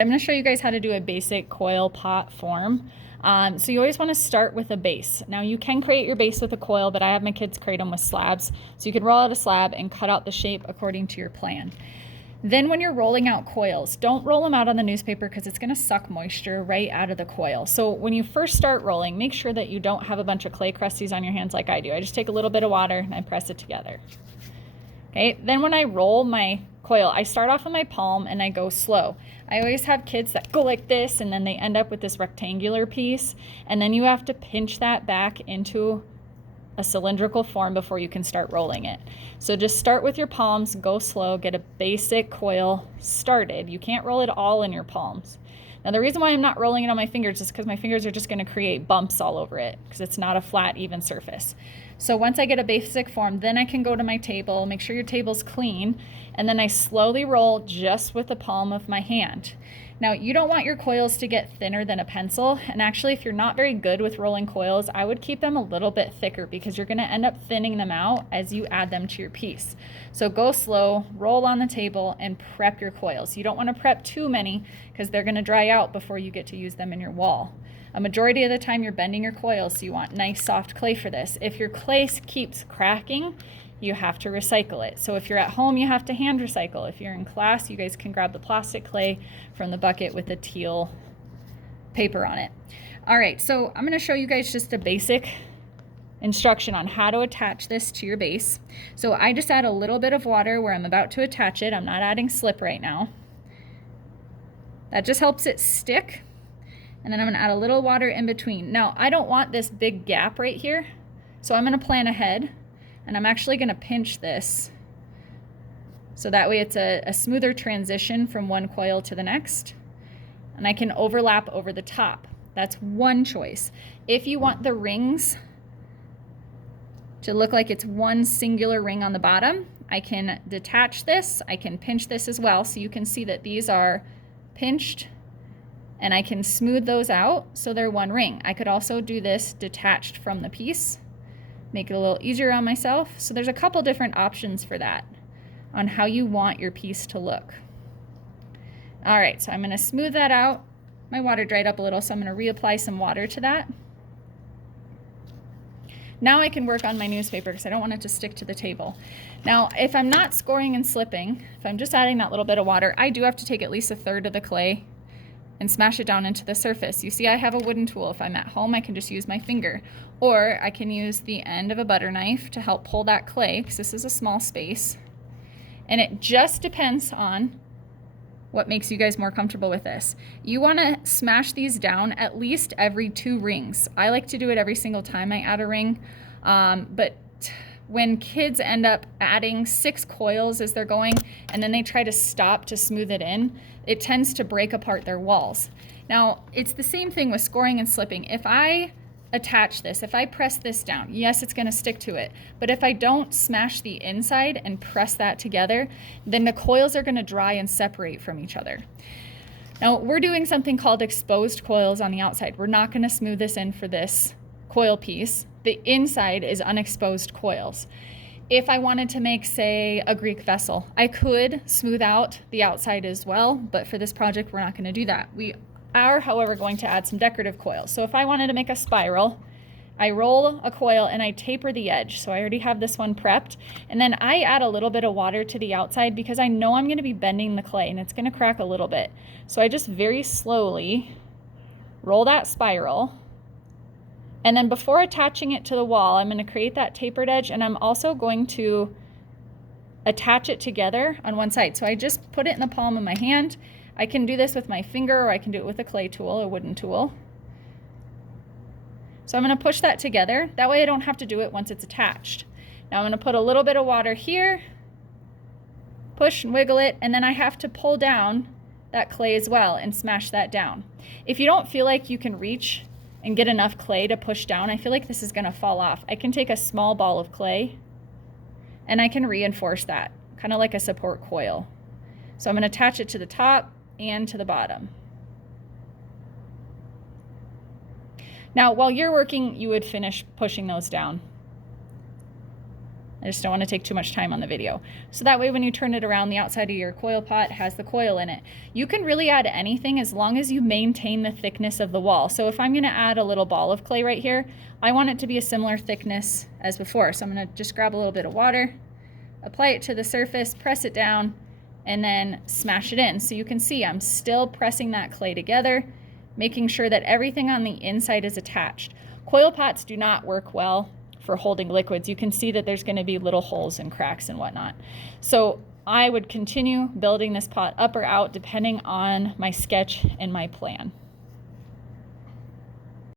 I'm going to show you guys how to do a basic coil pot form. So you always want to start with a base. Now you can create your base with a coil, but I have my kids create them with slabs. So you can roll out a slab and cut out the shape according to your plan. Then when you're rolling out coils, don't roll them out on the newspaper because it's going to suck moisture right out of the coil. So when you first start rolling, make sure that you don't have a bunch of clay crusties on your hands like I do. I just take a little bit of water and I press it together. Okay, then when I roll my coil, I start off on my palm and I go slow. I always have kids that go like this and then they end up with this rectangular piece, and then you have to pinch that back into a cylindrical form before you can start rolling it. So just start with your palms, go slow, get a basic coil started. You can't roll it all in your palms. Now the reason why I'm not rolling it on my fingers is because my fingers are just going to create bumps all over it because it's not a flat, even surface. So once I get a basic form, then I can go to my table, make sure your table's clean, and then I slowly roll just with the palm of my hand. Now you don't want your coils to get thinner than a pencil, and actually if you're not very good with rolling coils, I would keep them a little bit thicker because you're going to end up thinning them out as you add them to your piece. So go slow, roll on the table, and prep your coils. You don't want to prep too many because they're going to dry out before you get to use them in your wall. A majority of the time you're bending your coils, so you want nice soft clay for this. If your clay keeps cracking, you have to recycle it. So if you're at home, you have to hand recycle. If you're in class, you guys can grab the plastic clay from the bucket with the teal paper on it. All right, so I'm gonna show you guys just a basic instruction on how to attach this to your base. So I just add a little bit of water where I'm about to attach it. I'm not adding slip right now. That just helps it stick. And then I'm gonna add a little water in between. Now, I don't want this big gap right here, so I'm gonna plan ahead, and I'm actually gonna pinch this so that way it's a smoother transition from one coil to the next, and I can overlap over the top. That's one choice. If you want the rings to look like it's one singular ring on the bottom, I can detach this, I can pinch this as well, so you can see that these are pinched, and I can smooth those out so they're one ring. I could also do this detached from the piece, make it a little easier on myself. So there's a couple different options for that on how you want your piece to look. All right, so I'm gonna smooth that out. My water dried up a little, so I'm gonna reapply some water to that. Now I can work on my newspaper because I don't want it to stick to the table. Now, if I'm not scoring and slipping, if I'm just adding that little bit of water, I do have to take at least a third of the clay and smash it down into the surface. You see, I have a wooden tool. If I'm at home, I can just use my finger, or I can use the end of a butter knife to help pull that clay, because this is a small space. And it just depends on what makes you guys more comfortable with this. You wanna smash these down at least every 2 rings. I like to do it every single time I add a ring, but when kids end up adding 6 coils as they're going and then they try to stop to smooth it in, it tends to break apart their walls. Now, it's the same thing with scoring and slipping. If I attach this, if I press this down, yes, it's gonna stick to it. But if I don't smash the inside and press that together, then the coils are gonna dry and separate from each other. Now, we're doing something called exposed coils on the outside. We're not gonna smooth this in for this coil piece. The inside is unexposed coils. If I wanted to make, say, a Greek vessel, I could smooth out the outside as well, but for this project, we're not going to do that. We are, however, going to add some decorative coils. So if I wanted to make a spiral, I roll a coil and I taper the edge. So I already have this one prepped. And then I add a little bit of water to the outside because I know I'm going to be bending the clay and it's going to crack a little bit. So I just very slowly roll that spiral. And then before attaching it to the wall, I'm going to create that tapered edge, and I'm also going to attach it together on one side. So I just put it in the palm of my hand. I can do this with my finger, or I can do it with a clay tool, a wooden tool. So I'm going to push that together. That way I don't have to do it once it's attached. Now I'm going to put a little bit of water here, push and wiggle it, and then I have to pull down that clay as well and smash that down. If you don't feel like you can reach and get enough clay to push down, I feel like this is gonna fall off. I can take a small ball of clay and I can reinforce that, kind of like a support coil. So I'm gonna attach it to the top and to the bottom. Now, while you're working, you would finish pushing those down. I just don't want to take too much time on the video. So that way when you turn it around, the outside of your coil pot has the coil in it. You can really add anything as long as you maintain the thickness of the wall. So if I'm going to add a little ball of clay right here, I want it to be a similar thickness as before. So I'm going to just grab a little bit of water, apply it to the surface, press it down, and then smash it in. So you can see I'm still pressing that clay together, making sure that everything on the inside is attached. Coil pots do not work well for holding liquids. You can see that there's going to be little holes and cracks and whatnot. So I would continue building this pot up or out depending on my sketch and my plan.